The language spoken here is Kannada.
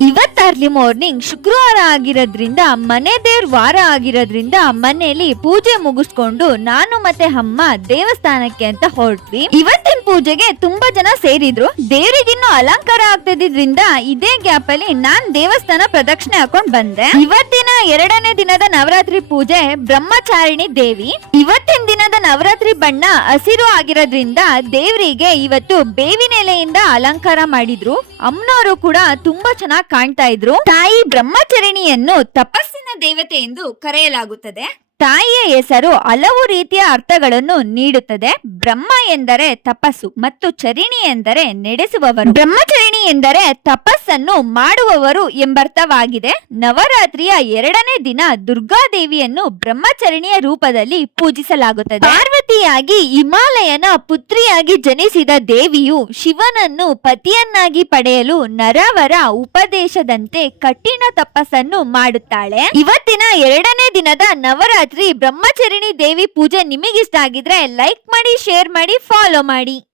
ಇವತ್ತ ಅರ್ಲಿ ಮಾರ್ನಿಂಗ್ ಶುಕ್ರವಾರ ಆಗಿರೋದ್ರಿಂದ, ಮನೆ ದೇವ್ರ ವಾರ ಆಗಿರೋದ್ರಿಂದ ಮನೆಯಲ್ಲಿ ಪೂಜೆ ಮುಗಿಸ್ಕೊಂಡು ನಾನು ಮತ್ತೆ ಅಮ್ಮ ದೇವಸ್ಥಾನಕ್ಕೆ ಅಂತ ಹೊರಟ್ವಿ. ಇವತ್ತಿನ ಪೂಜೆಗೆ ತುಂಬಾ ಜನ ಸೇರಿದ್ರು. ದೇವರಿಗಿನ್ನು ಅಲಂಕಾರ ಆಗ್ತಿದ್ರಿಂದ ಇದೇ ಗ್ಯಾಪ್ ಅಲ್ಲಿ ನಾನ್ ದೇವಸ್ಥಾನ ಪ್ರದಕ್ಷಿಣೆ ಹಾಕೊಂಡ್ ಬಂದೆ. ಇವತ್ತಿನ ಎರಡನೇ ದಿನದ ನವರಾತ್ರಿ ಪೂಜೆ ಬ್ರಹ್ಮಚಾರಿಣಿ ದೇವಿ. ಇವತ್ತಿನ ದಿನದ ನವರಾತ್ರಿ ಬಣ್ಣ ಹಸಿರು ಆಗಿರೋದ್ರಿಂದ ದೇವರಿಗೆ ಇವತ್ತು ಬೇವಿನ ಎಲೆಯಿಂದ ಅಲಂಕಾರ ಮಾಡಿದ್ರು. ಅಮ್ಮನವರು ಕೂಡ ತುಂಬಾ ಚೆನ್ನಾಗಿ ಕಾಣ್ತಾ ಇದ್ರು. ತಾಯಿ ಬ್ರಹ್ಮಚರಣಿಯನ್ನು ತಪಸ್ಸಿನ ದೇವತೆ ಎಂದು ಕರೆಯಲಾಗುತ್ತದೆ. ತಾಯಿಯ ಹೆಸರು ಹಲವು ರೀತಿಯ ಅರ್ಥಗಳನ್ನು ನೀಡುತ್ತದೆ. ಬ್ರಹ್ಮ ಎಂದರೆ ತಪಸ್ಸು ಮತ್ತು ಚರಿಣಿ ಎಂದರೆ ನಡೆಸುವವರು. ಎಂದರೆ ತಪಸ್ಸನ್ನು ಮಾಡುವವರು ಎಂಬರ್ಥವಾಗಿದೆ. ನವರಾತ್ರಿಯ ಎರಡನೇ ದಿನ ದುರ್ಗಾದೇವಿಯನ್ನು ಬ್ರಹ್ಮಚರಣಿಯ ರೂಪದಲ್ಲಿ ಪೂಜಿಸಲಾಗುತ್ತದೆ. ಪಾರ್ವತಿಯಾಗಿ ಹಿಮಾಲಯನ ಪುತ್ರಿಯಾಗಿ ಜನಿಸಿದ ದೇವಿಯು ಶಿವನನ್ನು ಪತಿಯನ್ನಾಗಿ ಪಡೆಯಲು ನರವರ ಉಪದೇಶದಂತೆ ಕಠಿಣ ತಪಸ್ಸನ್ನು ಮಾಡುತ್ತಾಳೆ. ಇವತ್ತಿನ ಎರಡನೇ ದಿನದ ನವರಾತ್ರಿ ಬ್ರಹ್ಮಚರಿಣಿ ದೇವಿ ಪೂಜೆ ನಿಮಗಿಷ್ಟ ಆಗಿದ್ರೆ ಲೈಕ್ ಮಾಡಿ, ಶೇರ್ ಮಾಡಿ, ಫಾಲೋ ಮಾಡಿ.